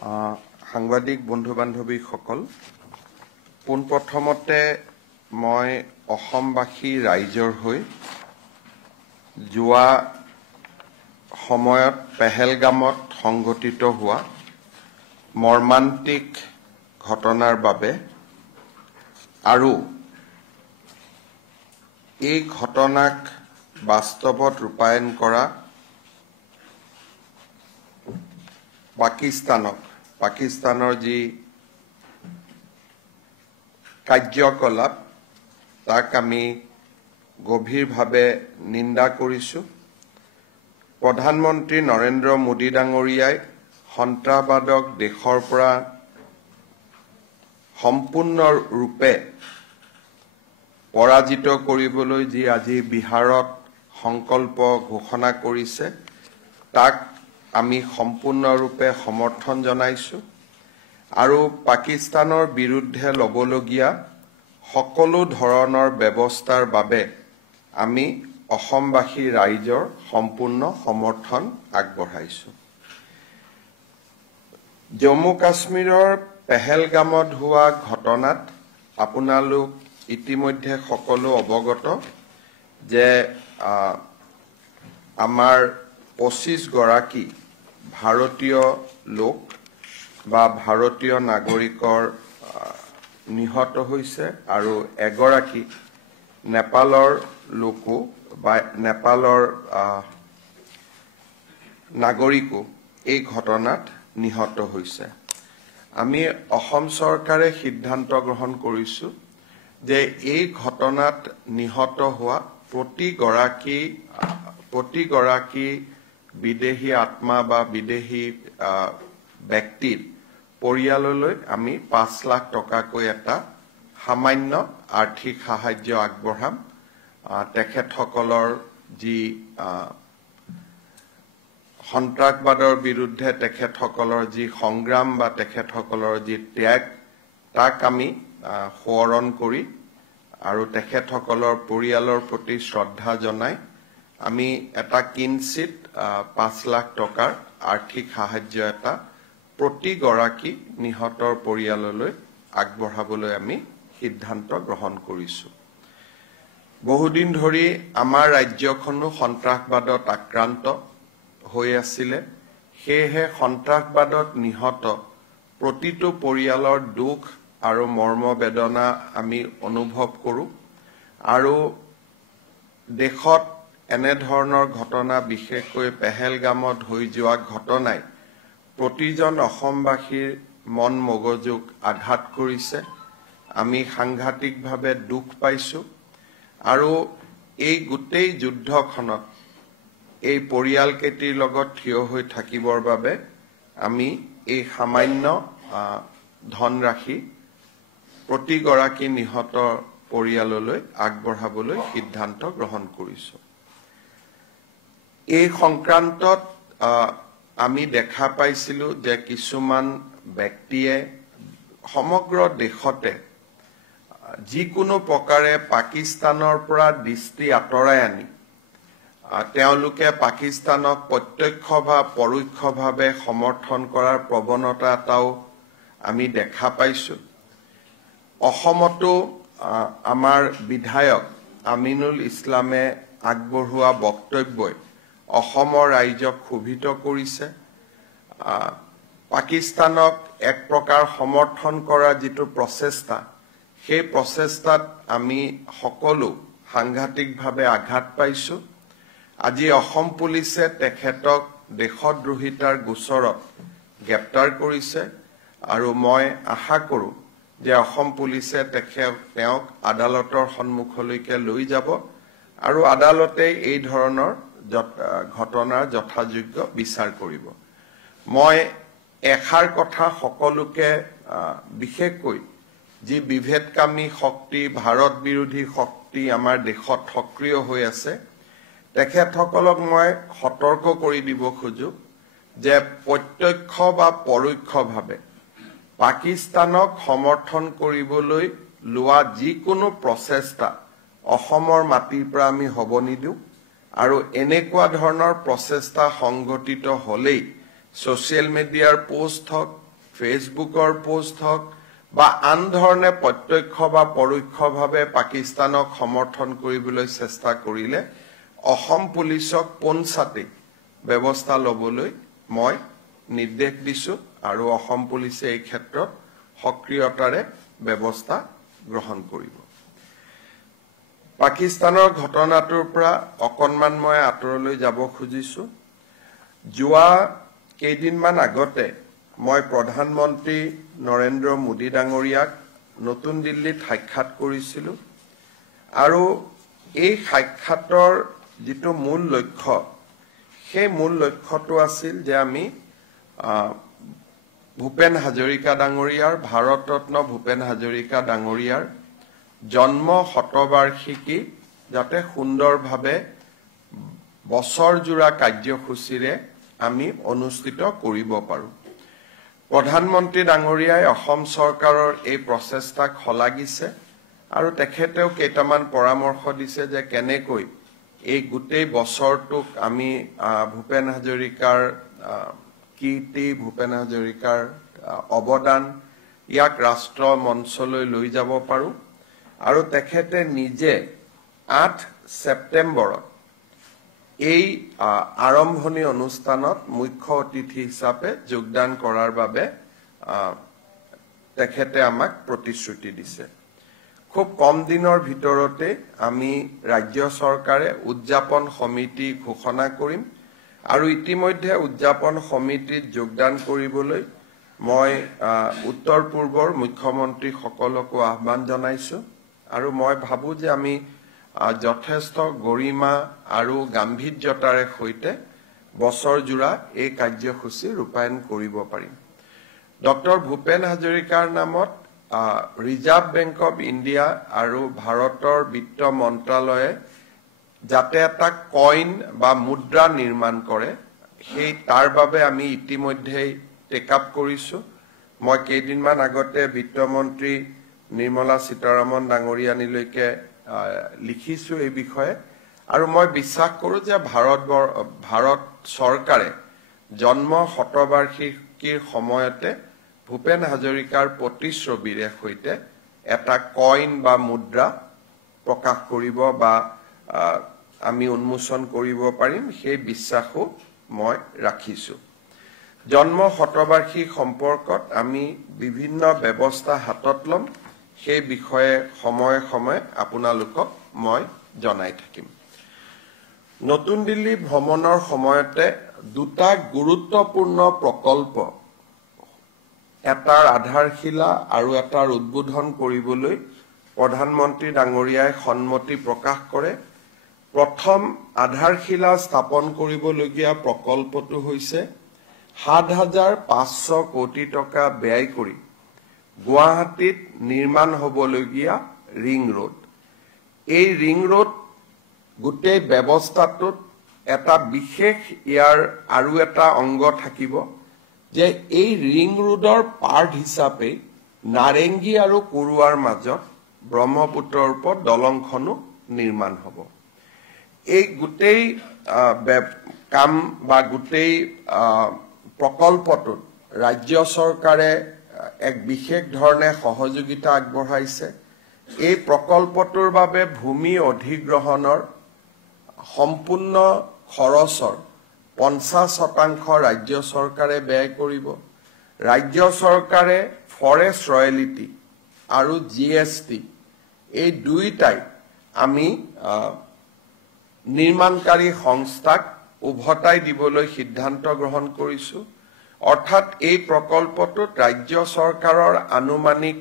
সাংবাদিক বন্ধু বান্ধৱী সকল পোনপ্ৰথমতে মই অসমবাসী ৰাইজৰ হৈ যোৱা সময়ত পেহেলগামত সংঘটিত হোৱা মৰ্মান্তিক ঘটনাৰ বাবে আৰু এই ঘটনাক বাস্তৱত ৰূপায়ণ কৰা পাকিস্তানৰ যি কাৰ্যকলাপ তাক আমি গভীৰভাৱে নিন্দা কৰিছো। প্ৰধানমন্ত্ৰী নৰেন্দ্ৰ মোদী ডাঙৰীয়াই সন্ত্ৰাসবাদক দেশৰ পৰা সম্পূৰ্ণৰূপে পৰাজিত কৰিবলৈ যি আজি বিহাৰত সংকল্প ঘোষণা কৰিছে তাক আমি সম্পূৰ্ণৰূপে সমৰ্থন জনাইছো আৰু পাকিস্তানৰ বিৰুদ্ধে লবলগীয়া সকলো ধৰণৰ ব্যৱস্থাৰ বাবে আমি অসমবাসী ৰাইজৰ সম্পূৰ্ণ সমৰ্থন আগবঢ়াইছো। জম্মু কাশ্মীৰৰ পেহেলগামত হোৱা ঘটনাত আপোনালোক ইতিমধ্যে সকলো অৱগত যে আমাৰ 25 গৰাকী ভাৰতীয় লোক বা ভাৰতীয় নাগৰিকৰ নিহত হৈছে আৰু এগৰাকী নেপালৰ লোকো বা নেপালৰ নাগৰিকো এই ঘটনাত নিহত হৈছে। আমি অসম চৰকাৰে সিদ্ধান্ত গ্ৰহণ কৰিছো যে এই ঘটনাত নিহত হোৱা প্ৰতিগৰাকী বিদেশী আত্মা বা বিদেশী ব্যক্তিৰ পৰিয়াললৈ আমি 5 লাখ টকাকৈ এটা সামান্য আৰ্থিক সাহায্য আগবঢ়াম। তেখেতসকলৰ যি সন্ত্ৰাসবাদৰ বিৰুদ্ধে তেখেতসকলৰ যি সংগ্ৰাম বা তেখেতসকলৰ যি ত্যাগ তাক আমি সোঁৱৰণ কৰি আৰু তেখেতসকলৰ পৰিয়ালৰ প্ৰতি শ্ৰদ্ধা জনাই আমি এটা কিঞ্চিত 5 লাখ টকাৰ আৰ্থিক সাহায্য এটা প্ৰতিগৰাকী নিহতৰ পৰিয়াললৈ আগবঢ়াবলৈ আমি সিদ্ধান্ত গ্ৰহণ কৰিছো। বহুদিন ধৰি আমাৰ ৰাজ্যখনো সন্ত্ৰাসবাদত আক্ৰান্ত হৈ আছিল। সেয়েহে সন্ত্ৰাসবাদত নিহত প্ৰতিটো পৰিয়ালৰ দুখ আৰু মৰ্মবেদনা আমি অনুভৱ কৰোঁ আৰু দেশত এনে ধৰণৰ ঘটনা বিশেষকৈ পেহেলগামত হৈ যোৱা ঘটনাই প্ৰতিজন অসমবাসীৰ মন মগজুক আঘাত কৰিছে। আমি সাংঘাতিকভাৱে দুখ পাইছো আৰু এই গোটেই যুদ্ধখনত এই পৰিয়ালকেইটিৰ লগত থিয় হৈ থাকিবৰ বাবে আমি এই সামান্য ধনৰাশি প্ৰতিগৰাকী নিহত পৰিয়াললৈ আগবঢ়াবলৈ সিদ্ধান্ত গ্ৰহণ কৰিছো। এই সংক্ৰান্তত আমি দেখা পাইছিলো যে কিছুমান ব্যক্তিয়ে সমগ্ৰ দেশতে যিকোনো প্ৰকাৰে পাকিস্তানৰ পৰা দৃষ্টি আঁতৰাই আনি তেওঁলোকে পাকিস্তানক প্ৰত্যক্ষ বা পৰোক্ষভাৱে সমৰ্থন কৰাৰ প্ৰৱণতা এটাও আমি দেখা পাইছো। অসমতো আমাৰ বিধায়ক আমিনুল ইছলামে আগবঢ়োৱা বক্তব্যই অসমৰ ৰাইজক ক্ষোভিত কৰিছে। পাকিস্তানক এক প্ৰকাৰ সমৰ্থন কৰাৰ যিটো প্ৰচেষ্টা সেই প্ৰচেষ্টাত আমি সকলো সাংঘাতিকভাৱে আঘাত পাইছো। আজি অসম পুলিচে তেখেতক দেশদ্ৰোহিতাৰ গোচৰত গ্ৰেপ্তাৰ কৰিছে আৰু মই আশা কৰোঁ যে অসম পুলিচে তেওঁক আদালতৰ সন্মুখলৈকে লৈ যাব আৰু আদালতে এই ধৰণৰ ঘটনাৰ যথাযোগ্য বিচাৰ কৰিব। মই এষাৰ কথা সকলোকে বিশেষকৈ যি বিভেদকামী শক্তি ভাৰত বিৰোধী শক্তি আমাৰ দেশত সক্ৰিয় হৈ আছে তেখেতসকলক মই সতৰ্ক কৰি দিব খোজো যে প্ৰত্যক্ষ বা পৰোক্ষভাৱে পাকিস্তানক সমৰ্থন কৰিবলৈ লোৱা যিকোনো প্ৰচেষ্টা অসমৰ মাটিৰ পৰা আমি হ'ব নিদিওঁ আৰু এনেকুৱা ধৰণৰ প্ৰচেষ্টা সংঘটিত হলেই সোশ্যাল মিডিয়াৰ পোষ্ট হক ফেসবুকৰ পোষ্ট হওক বা আন ধৰণে প্ৰত্যক্ষ বা পৰোক্ষভাৱে পাকিস্তানক সমৰ্থন কৰিবলৈ চেষ্টা কৰিলে অসম পুলিচক পোনছাতে ব্যৱস্থা ল'বলৈ মই নিৰ্দেশ দিছো আৰু অসম পুলিচে এই ক্ষেত্ৰত সক্ৰিয়তাৰে ব্যৱস্থা গ্ৰহণ কৰিব পাকিস্তানৰ ঘটনাটোৰ পৰা অকণমান মই আঁতৰলৈ যাব খুজিছো যোৱা কেইদিনমান আগতে মই প্ৰধানমন্ত্ৰী নৰেন্দ্ৰ মোদী ডাঙৰীয়াক নতুন দিল্লীত সাক্ষাৎ কৰিছিলো আৰু এই সাক্ষাতৰ যেটো মূল লক্ষ্য সেই মূল লক্ষ্যটো আছিল যে আমি ভূপেন হাজৰিকা ডাঙৰীয়াৰ ভাৰতৰত্ন ভূপেন হাজৰিকা ডাঙৰীয়াৰ জন্ম শতবাৰ্ষিকী যাতে সুন্দৰভাৱে বছৰজোৰা কাৰ্যসূচীৰে আমি অনুষ্ঠিত কৰিব পাৰো প্ৰধানমন্ত্ৰী ডাঙৰীয়াই অসম চৰকাৰৰ এই প্ৰচেষ্টাক শলাগিছে আৰু তেখেতেও কেইটামান পৰামৰ্শ দিছে যে কেনেকৈ এই গোটেই বছৰটোক আমি ভূপেন হাজৰিকাৰ কীৰ্তি ভূপেন হাজৰিকাৰ অৱদান ইয়াক ৰাষ্ট্ৰ মঞ্চলৈ লৈ যাব পাৰো আৰু তেখেতে নিজে 8 ছেপ্টেম্বৰত এই আৰম্ভণি অনুষ্ঠানত মুখ্য অতিথি হিচাপে যোগদান কৰাৰ বাবে তেখেতে আমাক প্ৰতিশ্ৰুতি দিছে খুব কম দিনৰ ভিতৰতে আমি ৰাজ্য চৰকাৰে উদযাপন সমিতি ঘোষণা কৰিম আৰু ইতিমধ্যে উদযাপন সমিতিত যোগদান কৰিবলৈ মই উত্তৰ পূৰ্বৰ মুখ্যমন্ত্ৰী সকলকো আহ্বান জনাইছো আৰু মই ভাবো যে আমি যথেষ্ট গৰিমা আৰু গাম্ভীৰ্যতাৰে সৈতে বছৰজোৰা এই কাৰ্যসূচী ৰূপায়ণ কৰিব পাৰিম ডক্টৰ ভূপেন হাজৰিকাৰ নামত ৰিজাৰ্ভ বেংক অফ ইণ্ডিয়া আৰু ভাৰতৰ বিত্ত মন্ত্ৰালয়ে যাতে এটা কইন বা মুদ্ৰা নিৰ্মাণ কৰে সেই তাৰ বাবে আমি ইতিমধ্যে টেকআপ কৰিছো মই কেইদিনমান আগতে বিত্ত মন্ত্ৰী নিৰ্মলা সীতাৰামন ডাঙৰীয়ানীলৈকে লিখিছো এই বিষয়ে আৰু মই বিশ্বাস কৰো যে ভাৰত চৰকাৰে জন্ম শতবাৰ্ষিকীৰ সময়তে ভূপেন হাজৰিকাৰ প্ৰতিশ্ৰুতিৰে সৈতে এটা কইন বা মুদ্ৰা প্ৰকাশ কৰিব বা আমি উন্মোচন কৰিব পাৰিম সেই বিশ্বাসও মই ৰাখিছো জন্ম শতবাৰ্ষিক সম্পৰ্কত আমি বিভিন্ন ব্যৱস্থা হাতত লম সেই বিষয়ে সময়ে সময়ে আপোনালোকক মই জনাই থাকিম নতুন দিল্লী ভ্ৰমণৰ সময়তে দুটা গুৰুত্বপূৰ্ণ প্ৰকল্প এটাৰ আধাৰশিলা আৰু এটাৰ উদ্বোধন কৰিবলৈ প্ৰধানমন্ত্ৰী ডাঙৰীয়াই সন্মতি প্ৰকাশ কৰে প্ৰথম আধাৰশিলা স্থাপন কৰিবলগীয়া প্ৰকল্পটো হৈছে ৭৫০০ কোটি টকা ব্যয় কৰি গুৱাহাটীত নিৰ্মাণ হ'বলগীয়া ৰিং ৰোড এই ৰিং ৰোড গোটেই ব্যৱস্থাটোত এটা বিশেষ ইয়াৰ আৰু এটা অংগ থাকিব যে এই ৰিং ৰোডৰ পাৰ্ট হিচাপে নাৰেংগী আৰু কুৰুৱাৰ মাজত ব্ৰহ্মপুত্ৰৰ ওপৰত দলংখনো নিৰ্মাণ হ'ব এই গোটেই কাম বা গোটেই প্ৰকল্পটোত ৰাজ্য চৰকাৰে এক বিশেষ ধৰণে সহযোগিতা আগবঢ়াইছে এই প্ৰকল্পটোৰ বাবে ভূমি অধিগ্ৰহণৰ সম্পূৰ্ণ খৰচৰ 50% ৰাজ্য চৰকাৰে ব্যয় কৰিব ৰাজ্য চৰকাৰে ফৰেষ্ট ৰয়েলিটি আৰু জিএসটি এই দুইটাই আমি নিৰ্মাণকাৰী সংস্থাক উভতাই দিবলৈ সিদ্ধান্ত গ্ৰহণ কৰিছো অৰ্থাৎ এই প্ৰকল্পটোত ৰাজ্য চৰকাৰৰ আনুমানিক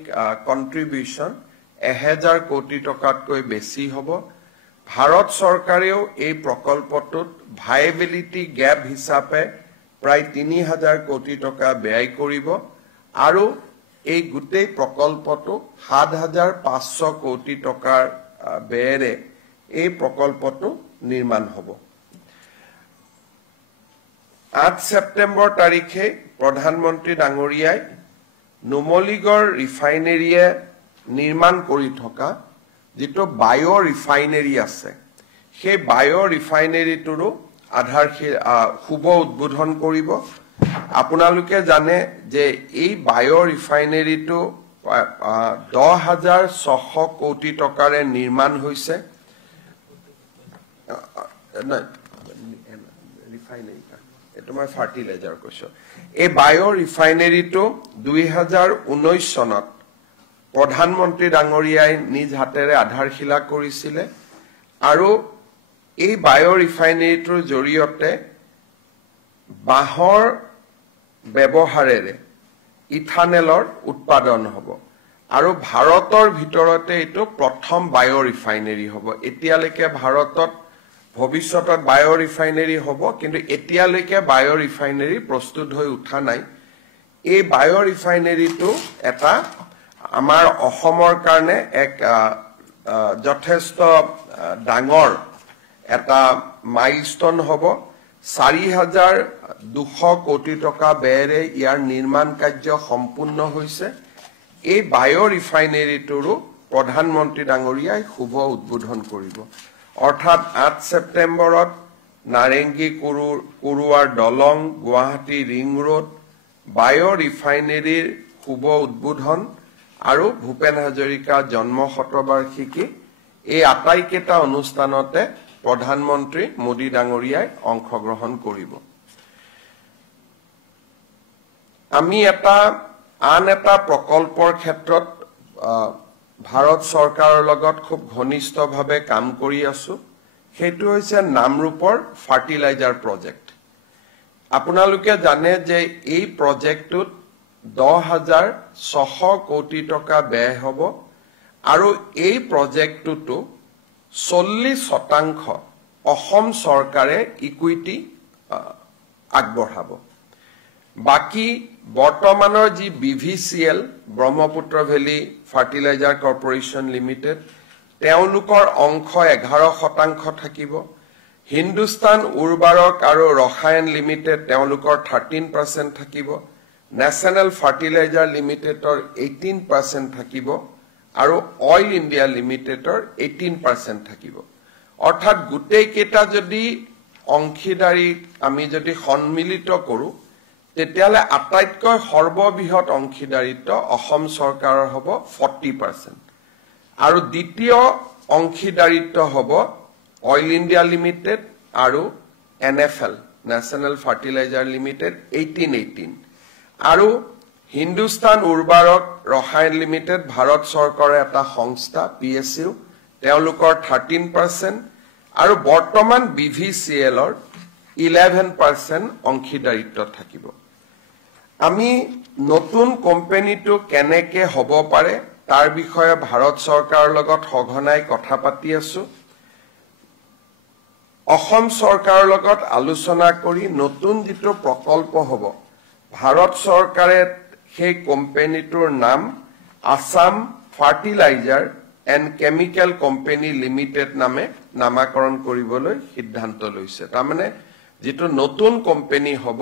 কন্ট্ৰিবিউশন 1000 কোটি টকাতকৈ বেছি হ'ব ভাৰত চৰকাৰেও এই প্ৰকল্পটোত ভাইবিলিটি গ্যাপ হিচাপে প্ৰায় 3000 কোটি টকা ব্যয় কৰিব আৰু এই গোটেই প্ৰকল্পটো 7500 কোটি টকাৰ ব্যয়েৰে এই প্ৰকল্পটো নিৰ্মাণ হ'ব 8 ছেপ্টেম্বৰ তাৰিখে প্ৰধানমন্ত্ৰী ডাঙৰীয়াই নুমলীগড় ৰিফাইনেৰীয়ে নিৰ্মাণ কৰি থকা যেটো বায়ো ৰিফাইনেৰী আছে সেই বায়ো ৰিফাইনেৰীটোৰো শুভ উদ্বোধন কৰিব আপোনালোকে জানে যে এই বায়ো ৰিফাইনেৰীটো 10,600 কোটি টকাৰে নিৰ্মাণ হৈছে এটো মই ফাৰ্টিলাইজাৰ কৈছো এই বায়ো ৰিফাইনেৰীটো 2019 চনত প্ৰধানমন্ত্ৰী ডাঙৰীয়াই নিজ হাতেৰে আধাৰশিলা কৰিছিলে আৰু এই বায়ো ৰিফাইনেৰীটোৰ জৰিয়তে বাহৰ ব্যৱহাৰেৰে ইথানেলৰ উৎপাদন হ'ব আৰু ভাৰতৰ ভিতৰতে এটো প্ৰথম বায়ো ৰিফাইনেৰী হ'ব এতিয়ালৈকে ভাৰতত ভৱিষ্যতত বায়ো ৰিফাইনেৰী হ'ব কিন্তু এতিয়ালৈকে বায়ো ৰিফাইনেৰী প্ৰস্তুত হৈ উঠা নাই এই বায়ো ৰিফাইনেৰীটো এটা আমাৰ অসমৰ কাৰণে এক যথেষ্ট ডাঙৰ এটা মাইলস্টোন হ'ব 4,200 কোটি টকা ব্যয়েৰে ইয়াৰ নিৰ্মাণ কাৰ্য সম্পূৰ্ণ হৈছে এই বায়ো ৰিফাইনেৰীটোৰো প্ৰধানমন্ত্ৰী ডাঙৰীয়াই শুভ উদ্বোধন কৰিব অৰ্থাৎ 8 ছেপ্টেম্বৰত নাৰেংগী কুৰুৱাৰ দলং গুৱাহাটী ৰিং ৰোড বায়ো ৰিফাইনেৰীৰ শুভ উদ্বোধন আৰু ভূপেন হাজৰিকা জন্ম শতবাৰ্ষিকী এই আটাইকেইটা অনুষ্ঠানতে প্ৰধানমন্ত্ৰী মোদী ডাঙৰীয়াই অংশগ্ৰহণ কৰিব আমি আন এটা প্ৰকল্পৰ ক্ষেত্ৰত ভাৰত চৰকাৰৰ লগত খুব ঘনিষ্ঠভাৱে কাম কৰি আছো সেইটো হৈছে নামৰূপৰ ফাৰ্টিলাইজাৰ প্ৰজেক্ট আপোনালোকে জানে যে এই প্ৰজেক্টটোত 10,600 কোটি টকা ব্যয় হ'ব আৰু এই প্ৰজেক্টটো 40% অসম চৰকাৰে ইকুইটি আগবঢ়াব বাকি বৰ্তমানৰ যি BVCL Brahmaputra valley fertilizer corporation limited তেওঁলোকৰ অংশ 11% থাকিব হিন্দুস্তান উৰ্বাৰক আৰু ৰসায়ন লিমিটেড তেওঁলোকৰ 13% থাকিব নেশ্যনেল ফাৰ্টিলাইজাৰ লিমিটেডৰ 18% থাকিব আৰু অইল ইণ্ডিয়া লিমিটেডৰ 18% থাকিব অৰ্থাৎ গুটেই কেটা যদি অংশীদাৰী আমি যদি সন্মিলিত কৰো তেতিয়ালে আটাইতকৈ সৰ্ববৃহৎ অংশীদাৰিত্ব অসম চৰকাৰৰ হ'ব 40% আৰু দ্বিতীয় অংশীদাৰিত্ব হ'ব অইল ইণ্ডিয়া লিমিটেড আৰু NFL নেশ্যনেল ফাৰ্টিলাইজাৰ লিমিটেড 18 আৰু হিন্দুস্তান উৰ্বাৰক ৰসায়ন লিমিটেড ভাৰত চৰকাৰৰ এটা সংস্থা PSU তেওঁলোকৰ 13% আৰু বৰ্তমান BVCLৰ 11% অংশীদাৰিত্ব থাকিব আমি নতুন কোম্পানীটো কেনেকে হ'ব পাৰে তাৰ বিষয়ে ভাৰত চৰকাৰৰ লগত সঘনাই কথা পাতি আছো অসম চৰকাৰৰ লগত আলোচনা কৰি নতুন যেটো প্ৰকল্প হ'ব ভাৰত চৰকাৰে সেই কোম্পানীটোৰ নাম Assam fertilizer and chemical company limited নামে নামাকৰণ কৰিবলৈ সিদ্ধান্ত লৈছে তাৰমানে যেটো নতুন কোম্পানী হ'ব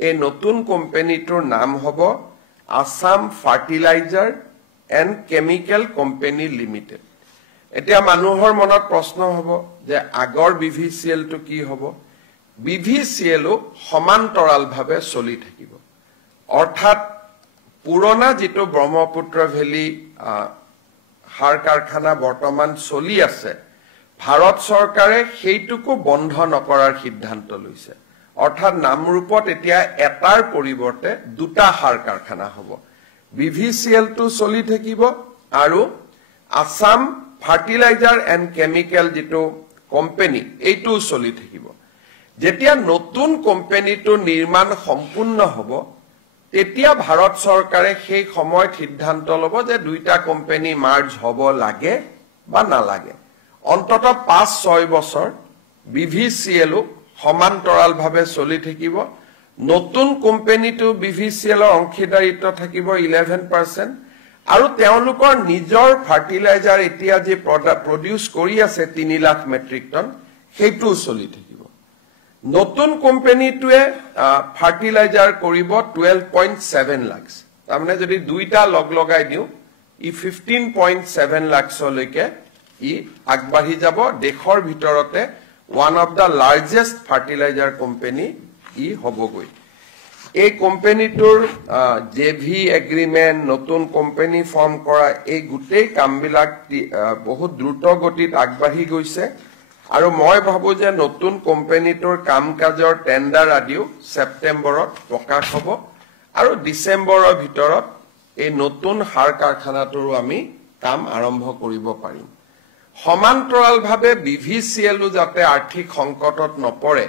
এই নতুন কোম্পানীটোৰ নাম হ'ব Assam fertilizer and chemical company limited এতিয়া মানুহৰ মনত প্ৰশ্ন হ'ব যে আগৰ BVCL টো কি হ'ব BVCL সমান্তৰালভাৱে চলি থাকিব অৰ্থাৎ পুৰণা যেটো ব্ৰহ্মপুত্ৰ ভেলী সাৰ কাৰখানা বৰ্তমান চলি আছে ভাৰত চৰকাৰে সেইটোকো বন্ধ নকৰাৰ সিদ্ধান্ত লৈছে অৰ্থাৎ নামৰূপত এতিয়া এটাৰ পৰিৱৰ্তে দুটা সাৰ কাৰখানা হ'ব BVCL টো চলি থাকিব আৰু আসাম ফাৰ্টিলাইজাৰ এণ্ড কেমিকেল যেটো কোম্পানী এইটো চলি থাকিব যেতিয়া নতুন কোম্পানীটো নিৰ্মাণ সম্পূৰ্ণ হ'ব তেতিয়া ভাৰত চৰকাৰে সেই সময়ত সিদ্ধান্ত ল'ব যে দুইটা কোম্পানী মাৰ্জ হ'ব লাগে বা নালাগে অন্তত 5-6 বছৰ BVCL সমান্তৰালভাৱে চলি থাকিব নতুন কোম্পানীটো BVCL অংশীদাৰিত্ব থাকিব 11% আৰু তেওঁলোকৰ নিজৰ ফাৰ্টিলাইজাৰ এতিয়া যে প্ৰডিউস কৰি আছে 3 লাখ মেট্ৰিক টন সেইটো চলি থাকিব নতুন কোম্পানীটোৱে ফাৰ্টিলাইজাৰ কৰিব 12.7 লাখ তাৰমানে যদি দুইটা লগ লগাই দিও ই 15.7 লাখলৈকে ই আগবাঢ়ি যাব দেশৰ ভিতৰতে one of the largest fertilizer company ই হবগৈ এই কোম্পানীটোৰ জেভি এগ্ৰিমেণ্ট নতুন কোম্পানী ফৰ্ম কৰা এই গোটেই কামবিলাক বহুত দ্ৰুত গতিত আগবাঢ়ি গৈছে আৰু মই ভাবো যে নতুন কোম্পানীটোৰ কাম কাজৰ টেণ্ডাৰ আদিও সেপ্টেম্বৰত প্ৰকাশ হ'ব আৰু ডিসেম্বৰৰ ভিতৰত এই নতুন সাৰ কাৰখানাটোৰ আমি কাম আৰম্ভ কৰিব পাৰিম সমান্তৰালভাৱে বিভিচিএলও যাতে আৰ্থিক সংকটত নপৰে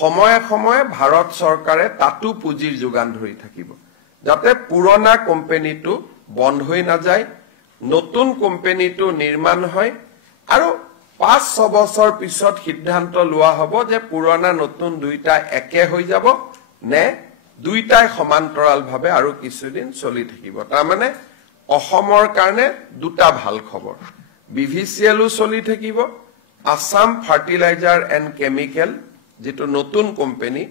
সময়ে সময়ে ভাৰত চৰকাৰে তাতো পুঁজিৰ যোগান ধৰি থাকিব যাতে পুৰণা কোম্পানীটো বন্ধ হৈ নাযায় নতুন কোম্পানীটো নিৰ্মাণ হয় আৰু 5-6 বছৰ পিছত সিদ্ধান্ত লোৱা হ'ব যে পুৰণা নতুন দুইটা একে হৈ যাব নে দুইটাই সমান্তৰালভাৱে আৰু কিছুদিন চলি থাকিব তাৰ মানে অসমৰ কাৰণে দুটা ভাল খবৰ বিভিচিএলও চলি থাকিব আসাম ফাৰ্টিলাইজাৰ এণ্ড কেমিকেল যেটো নতুন কোম্পানী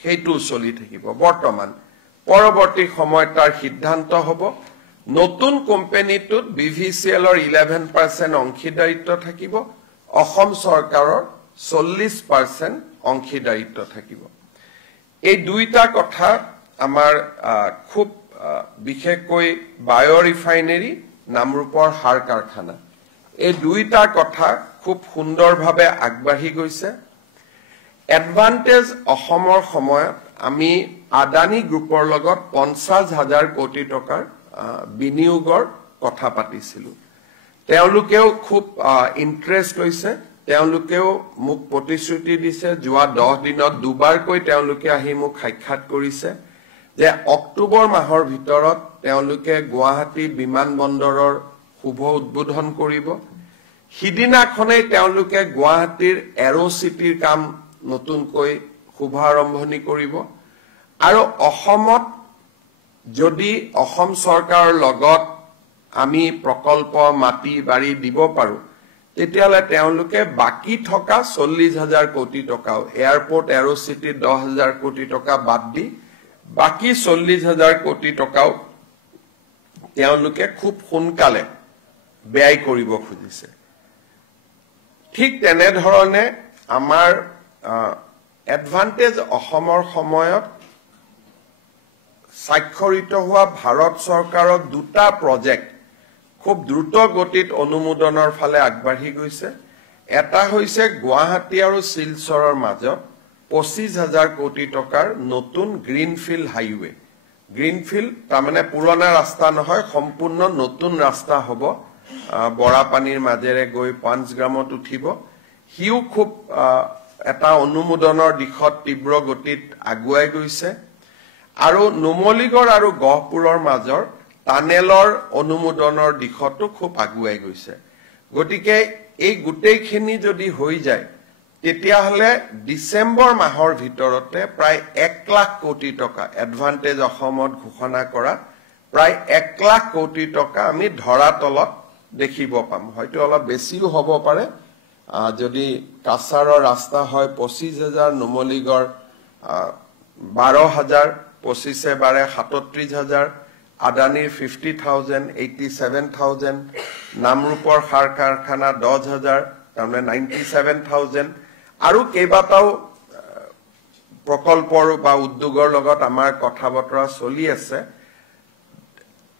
হেতু চলি থাকিব বৰ্তমান পৰৱৰ্তী সময়ত তাৰ সিদ্ধান্ত হ'ব নতুন কোম্পানীটোত বিভিচিএলৰ 11% অংশীদাৰিত্ব থাকিব অসম চৰকাৰৰ 40% অংশীদাৰিত্ব থাকিব এই দুইটা কথা আমাৰ খুব বিশেষকৈ বায়ো ৰিফাইনাৰী নামৰূপৰ সাৰ কাৰখানা এই দুইটা কথা খুব সুন্দৰভাৱে আগবাঢ়ি গৈছে এডভান্টেজ অসমৰ সময়ত আমি আদানী গ্ৰুপৰ লগত 50,000 কোটি টকাৰ বিনিয়োগৰ কথা পাতিছিলো তেওঁলোকেও খুব ইন্টাৰেষ্ট লৈছে তেওঁলোকেও মোক প্ৰতিশ্ৰুতি দিছে যোৱা 10 দিনত দুবাৰকৈ তেওঁলোকে আহি মোক সাক্ষাৎ কৰিছে যে অক্টোবৰ মাহৰ ভিতৰত তেওঁলোকে গুৱাহাটী বিমানবন্দৰৰ শুভ উদ্বোধন কৰিব হিদিনাখনেই তেওঁলোকে গুৱাহাটীৰ এৰো চিটিৰ কাম নতুনকৈ শুভাৰম্ভণি কৰিব আৰু অসমত যদি অসম চৰকাৰৰ লগত আমি প্ৰকল্প মাটি বাৰী দিব পাৰো তেতিয়ালে তেওঁলোকে বাকি থকা 40,000 কোটি টকাও এয়াৰপোৰ্ট এৰো চিটি 10,000 কোটি টকা বাদ দি বাকি 40,000 কোটি টকাও তেওঁলোকে খুব সোনকালে ব্যয় কৰিব খুজিছে ঠিক তেনে ধৰণে আমাৰ এডভান্টেজ অসমৰ সময়ত স্বাক্ষৰিত হোৱা ভাৰত চৰকাৰৰ দুটা প্ৰজেক্ট খুব দ্ৰুত গতিত অনুমোদনৰ ফালে আগবাঢ়ি গৈছে এটা হৈছে গুৱাহাটী আৰু শিলচৰৰ মাজত 25,000 কোটি টকাৰ নতুন গ্ৰীনফিল্ড হাইৱে গ্ৰীনফিল্ড তাৰমানে পুৰণা ৰাস্তা নহয় সম্পূৰ্ণ নতুন ৰাস্তা হ'ব বৰাপানীৰ মাজেৰে গৈ পাঞ্চগ্ৰামত উঠিব হিউ খুব এটা অনুমোদনৰ দিশত তীব্ৰ গতিত আগুৱাই গৈছে আৰু নুমলীগড় আৰু গহপুৰৰ মাজৰ টানেলৰ অনুমোদনৰ দিশতো খুব আগুৱাই গৈছে গতিকে এই গোটেইখিনি যদি হৈ যায় তেতিয়াহলে ডিসেম্বৰ মাহৰ ভিতৰতে প্ৰায় 1 লাখ কোটি টকা এডভান্টেজ অসমত ঘোষণা কৰা প্ৰায় 1 লাখ কোটি টকা আমি ধৰাতলত দেখিব পাম হয়তো অলপ বেছিও হ'ব পাৰে যদি কাছাৰৰ ৰাস্তা হয় 25,000 নুমলীগড় 12,000 25 বাৰে 37,000 আদানীৰ 50,000 87,000 নামৰূপৰ সাৰ কাৰখানা 10,000 তাৰমানে 97,000 আৰু কেইবাটাও প্ৰকল্পৰ বা উদ্যোগৰ লগত আমাৰ কথা বতৰা চলি আছে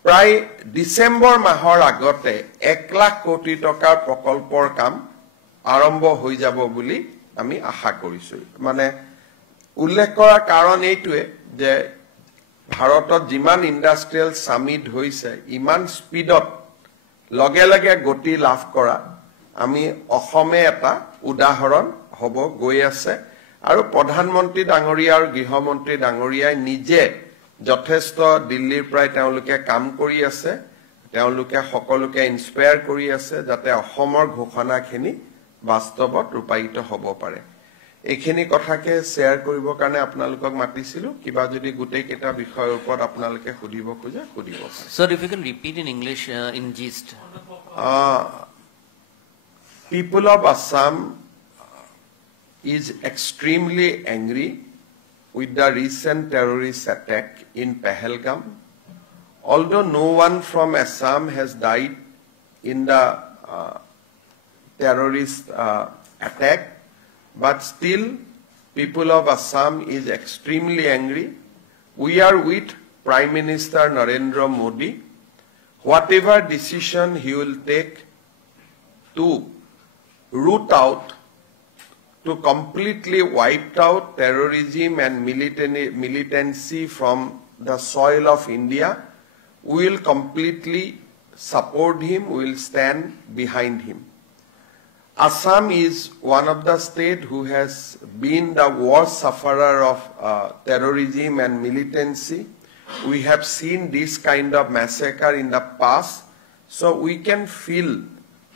প্ৰায় ডিসেম্বৰ মাহৰ আগতে 1 লাখ কোটি টকাৰ প্ৰকল্পৰ কাম আৰম্ভ হৈ যাব বুলি আমি আশা কৰিছো মানে উল্লেখ কৰাৰ কাৰণ এইটোৱে যে ভাৰতত যিমান ইন্ডাষ্ট্ৰিয়েল সামিট হৈছে ইমান স্পিডত লগে লগে গতি লাভ কৰা আমি অসমে এটা উদাহৰণ হ'ব গৈ আছে আৰু প্ৰধানমন্ত্ৰী ডাঙৰীয়া আৰু গৃহমন্ত্ৰী ডাঙৰীয়াই নিজে যথেষ্ট দিল্লীৰ প্ৰায় তেওঁলোকে কাম কৰি আছে তেওঁলোকে সকলোকে ইনস্পায়াৰ কৰি আছে যাতে অসমৰ ঘোষণাখিনি বাস্তৱত ৰূপায়িত হ'ব পাৰে এইখিনি কথাকে শেয়াৰ কৰিবৰ কাৰণে আপোনালোকক মাতিছিলো কিবা যদি গুটেই কেটা বিষয়ৰ ওপৰত আপোনালোকে সুধিব খোজে সুধিব Sir, if you can repeat in English in gist. People of Assam is extremely angry with the recent terrorist attack in Pahalgam. Although no one from Assam has died in the terrorist attack, but still people of Assam is extremely angry. we are with Prime Minister Narendra Modi. Whatever decision he will take to root out, to completely wipe out terrorism and militancy from the soil of India, we will completely support him, we will stand behind him. Assam is one of the states who has been the worst sufferer of terrorism and militancy. We have seen this kind of massacre in the past, so we can feel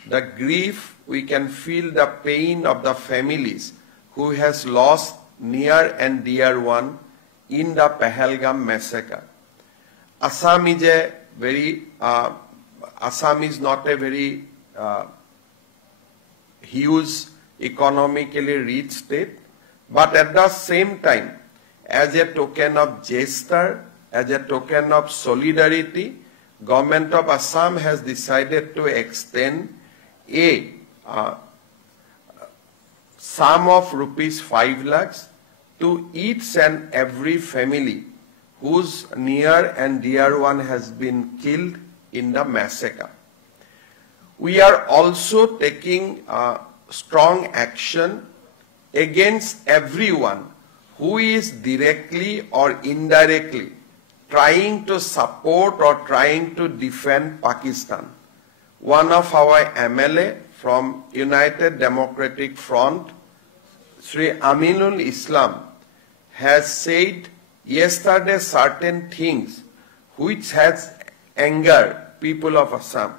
the grief, we can feel the pain of the families who has lost near and dear one in the Pahalgam massacre. Assam is a very, Assam is not a very huge economically rich state, but at the same time, as a token of gesture, as a token of solidarity, Government of Assam has decided to extend a sum of rupees 5 lakhs to each and every family whose near and dear one has been killed in the massacre. We are also taking strong action against everyone who is directly or indirectly trying to support or trying to defend Pakistan. One of our MLA from United Democratic Front, Sri Aminul Islam, has said yesterday certain things which has angered people of Assam.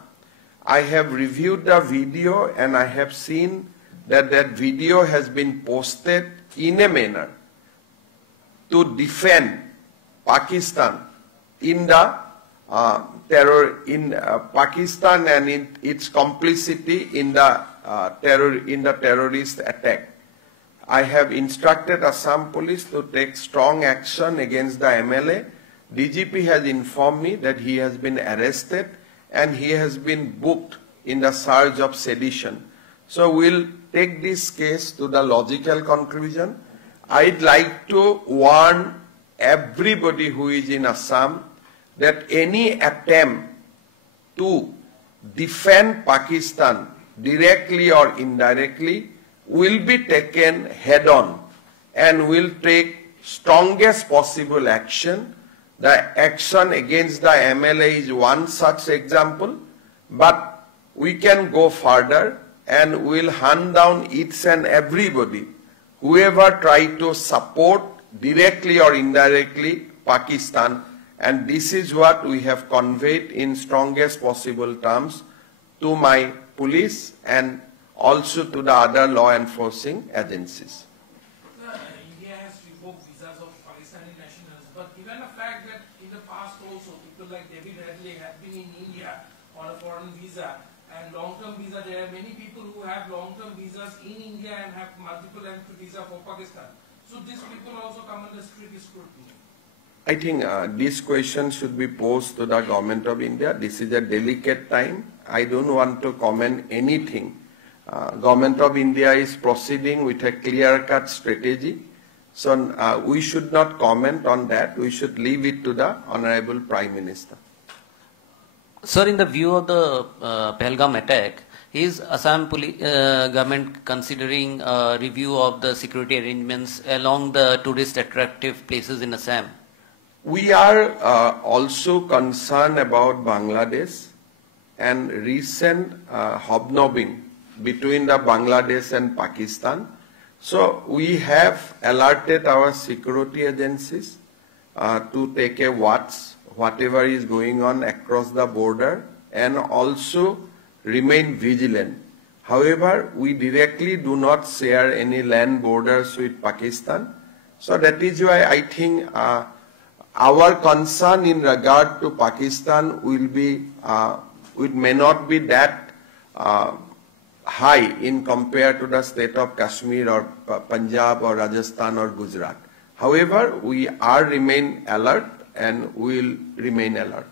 I have reviewed the video and I have seen that that video has been posted in a manner to defend Pakistan in the terror in Pakistan and in its complicity in the terrorist attack. I have instructed Assam Police to take strong action against the MLA. DGP has informed me that he has been arrested and he has been booked in the charge of sedition. So we'll take this case to the logical conclusion. I'd like to warn everybody who is in Assam that any attempt to defend Pakistan directly or indirectly will be taken head on and will take strongest possible action. The action against the MLA is one such example, but we can go further and will hunt down each and everybody, whoever try to support directly or indirectly Pakistan, and this is what we have conveyed in strongest possible terms to my police and also to the other law enforcing agencies. India has revoked visas of Pakistani nationals, but given the fact that in the past also people like David Hadley have been in India on a foreign visa and long-term visa, there are many people who have long-term visas in India and have multiple entry visa for Pakistan. So these people also come under strict scrutiny. I think this question should be posed to the Government of India. This is a delicate time. I don't want to comment anything. Government of India is proceeding with a clear-cut strategy. So we should not comment on that. We should leave it to the Honorable Prime Minister. Sir, in the view of the Pahalgam attack, is Assam government considering a review of the security arrangements along the tourist attractive places in Assam? We are also concerned about Bangladesh and recent hobnobbing between the Bangladesh and Pakistan. So we have alerted our security agencies to take a watch whatever is going on across the border and also remain vigilant. However, we directly do not share any land borders with Pakistan. So that is why I think our concern in regard to Pakistan will be, it may not be that high in compared to the state of Kashmir or Punjab or Rajasthan or Gujarat. However, we are remain alert and will remain alert.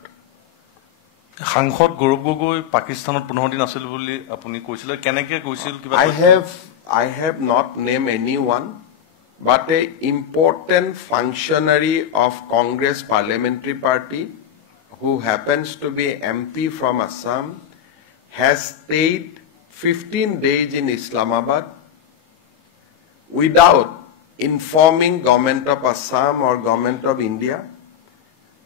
সাংসদ গৌৰৱ গগৈ পাকিস্তানত 15 দিন আছিল বুলি আপুনি কৈছিল কেনেকৈ কৈছিল কিবা I have not named anyone, but an important functionary of Congress Parliamentary Party who happens to be MP from Assam has stayed 15 days in Islamabad without informing government of Assam or government of India.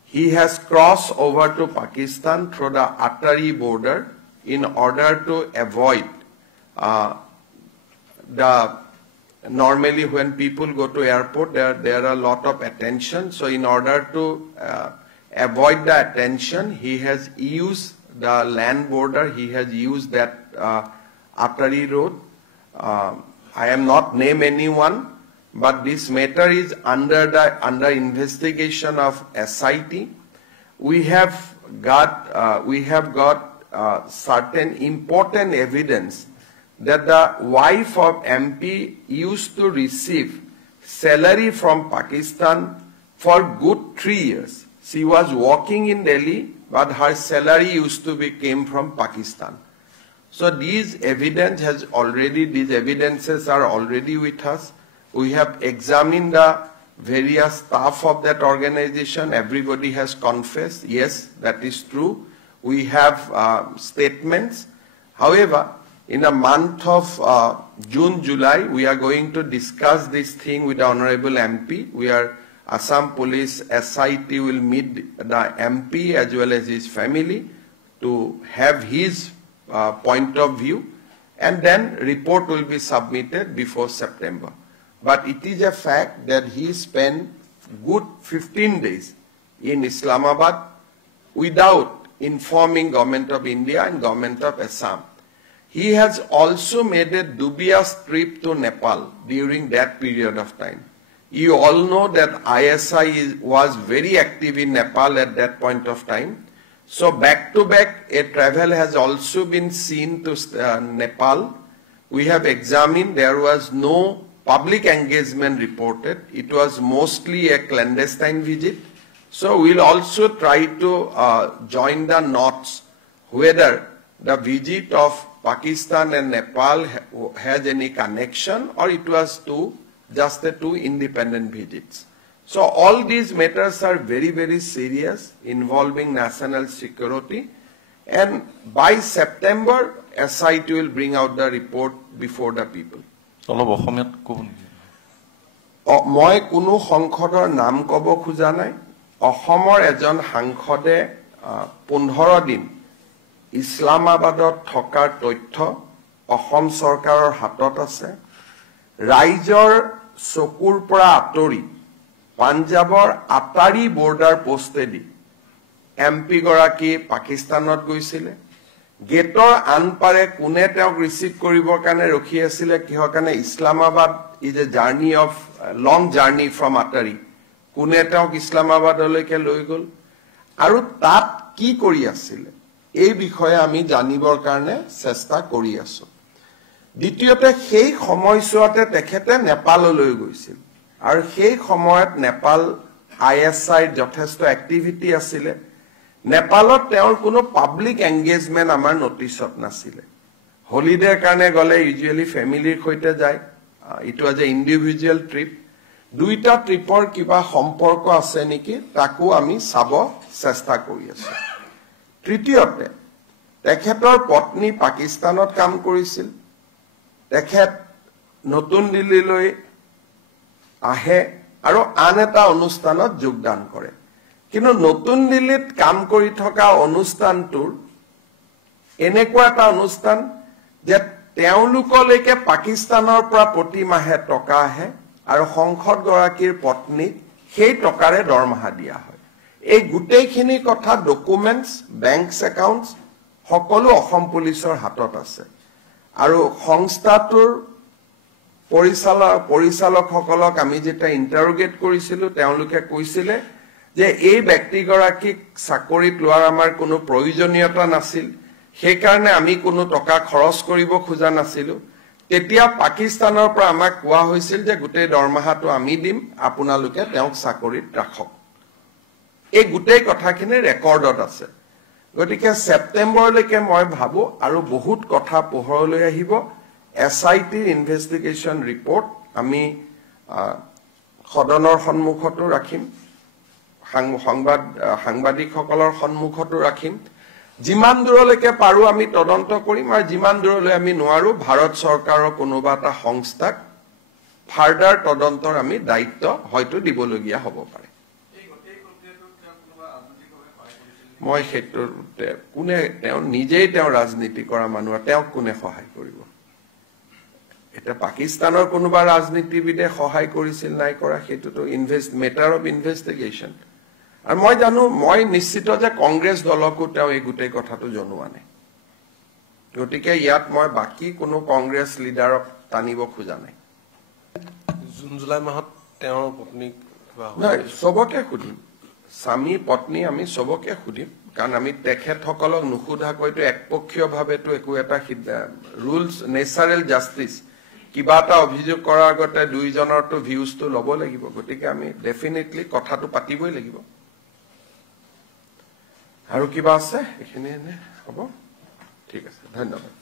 He has crossed over to Pakistan through the Atari border in order to avoid normally when people go to airport, there are a lot of attention. So in order to avoid the attention, he has used the land border. He has used that Atari road. I am not name anyone, but this matter is under investigation of SIT. We have got certain important evidence that the wife of MP used to receive salary from Pakistan for good 3 years. She was working in Delhi, but her salary used to came from Pakistan. So these evidences are already with us. We have examined the various staff of that organization. Everybody has confessed, yes, that is true. We have statements. However, in the month of June, July, we are going to discuss this thing with the Honorable MP. Assam Police SIT will meet the MP as well as his family to have his point of view, and then report will be submitted before September. But it is a fact that he spent good 15 days in Islamabad without informing government of India and government of Assam. He has also made a dubious trip to Nepal during that period of time. You all know that ISI was very active in Nepal at that point of time. So back to back, a travel has also been seen to Nepal. We have examined, there was no public engagement reported. It was mostly a clandestine visit. So we'll also try to join the knots whether the visit of Pakistan and Nepal has any connection or it was just two independent visits. So all these matters are very, very serious, involving national security. And by September, SIT will bring out the report before the people. মই কোনো সংসদৰ নাম কব খোজা নাই অসমৰ এজন সাংসদে 15 দিন ইছলামাবাদত থকাৰ তথ্য অসম চৰকাৰৰ হাতত আছে ৰাইজৰ চকুৰ পৰা আতৰি পাঞ্জাবৰ আটাৰি বৰ্ডাৰ পোষ্টেদি এমপি গৰাকী পাকিস্তানত গৈছিলে গেটৰ আনপাৰে কোনে তেওঁক ৰিসিভ কৰিবৰ কাৰণে ৰখি আছিল কিহৰ কাৰণে Islamabad is a journey of long journey from Attari কোনে তেওঁক ইছলামাবাদলৈকে লৈ গল আৰু তাত কি কৰি আছিল এই বিষয়ে আমি জানিবৰ কাৰণে চেষ্টা কৰি আছো দ্বিতীয়তে সেই সময়ছোৱাতে তেখেতে নেপাললৈ গৈছিল আৰু সেই সময়ত নেপাল আইএসআই যথেষ্ট এক্টিভিটি আছিল নেপালত তেওঁৰ কোনো পাব্লিক এংগেজমেন্ট আমাৰ নোটিছত নাছিল হলিডেৰ কাৰণে গলে ইউজুৱেলি ফ্যামিলিৰ সৈতে যায় ইট ওয়াজ এ ইন্ডিভিজুৱেল ট্ৰিপ দুইটা ট্ৰিপৰ কিবা সম্পৰ্ক আছে নেকি তাকো আমি চাব চেষ্টা কৰি আছো তৃতীয়তে তেখেতৰ পত্নী পাকিস্তানত কাম কৰিছিল তেখেত নতুন দিল্লীলৈ আহে আৰু আন এটা অনুষ্ঠানত যোগদান কৰে কিন্তু নতুন দিল্লীত কাম কৰি থকা অনুষ্ঠানটোৰ এনেকুৱা এটা অনুষ্ঠান যে তেওঁলোকলৈকে পাকিস্তানৰ পৰা প্ৰতি মাহে টকা আহে আৰু সংসদ গৰাকীৰ পত্নীক সেই টকাৰে দৰমহা দিয়া হয় এই গুটেইখিনি কথা ডকুমেন্টস বেংকস একাউন্টস সকলো অসম পুলিচৰ হাতত আছে আৰু সংস্থাটোৰ পৰিচালকসকলক আমি যেটা ইন্টাৰোগেট কৰিছিল তেওঁলোকে কৈছিল যে এই ব্যক্তিগৰাকীক চাকৰিত লোৱাৰ আমাৰ কোনো প্ৰয়োজনীয়তা নাছিল সেই কাৰণে আমি কোনো টকা খৰচ কৰিব খোজা নাছিল তেতিয়া পাকিস্তানৰ পৰা আমাক কোৱা হৈছিল যে গুটেই দৰমহাটো আমি দিম আপোনালোকে তেওঁক চাকৰিত ৰাখক এই গুটেই কথাখিনি ৰেকৰ্ডত আছে গতিকে সেপ্টেম্বৰলৈকে মই ভাবো আৰু বহুত কথা পোহৰলৈ আহিব SIT ইনভেষ্টিগেশ্যন ৰিপৰ্ট আমি সদনৰ সন্মুখতো ৰাখিম, সাংবাদিকসকলৰ সন্মুখতো ৰাখিম। যিমান দূৰলৈকে পাৰো আমি তদন্ত কৰিম, আৰু যিমান দূৰলৈ আমি নোৱাৰো ভাৰত চৰকাৰৰ কোনোবা এটা সংস্থাক ফাৰ্ডাৰ তদন্তৰ আমি দায়িত্ব হয়তো দিবলগীয়া হ'ব পাৰে। মই ক্ষেত্ৰতে কোনে তেওঁ নিজেই তেওঁ ৰাজনীতি কৰা মানুহ, তেওঁক কোনে সহায় কৰিব? এটা পাকিস্তানৰ কোনোবা ৰাজনীতিবিদে সহায় কৰিছিল নাই কৰা, সেইটোতো মেটাৰ অফ ইনভেষ্টিগেশ্যন। আৰু মই জানো, মই নিশ্চিত যে কংগ্ৰেছ দলকো তেওঁ এই গোটেই কথাটো জনোৱা নাই। গতিকে ইয়াত মই বাকী কোনো কংগ্ৰেছ লিডাৰক টানিব খোজা নাই। জুন জুলাই মাহত তেওঁৰ পত্নীক নাই, চবকে সুধিম, স্বামী পত্নী আমি চবকে সুধিম, কাৰণ আমি তেখেতসকলক নুসুধাকৈতো একপক্ষীয়ভাৱেতো একো এটা ৰুলছ নেচাৰেল জাষ্টিচ কিবা এটা অভিযোগ কৰাৰ আগতে দুইজনৰতো ভিউজটো ল'ব লাগিব। গতিকে আমি ডেফিনেটলি কথাটো পাতিবই লাগিব। আৰু কিবা আছে? এইখিনি হ'ব, ঠিক আছে, ধন্যবাদ।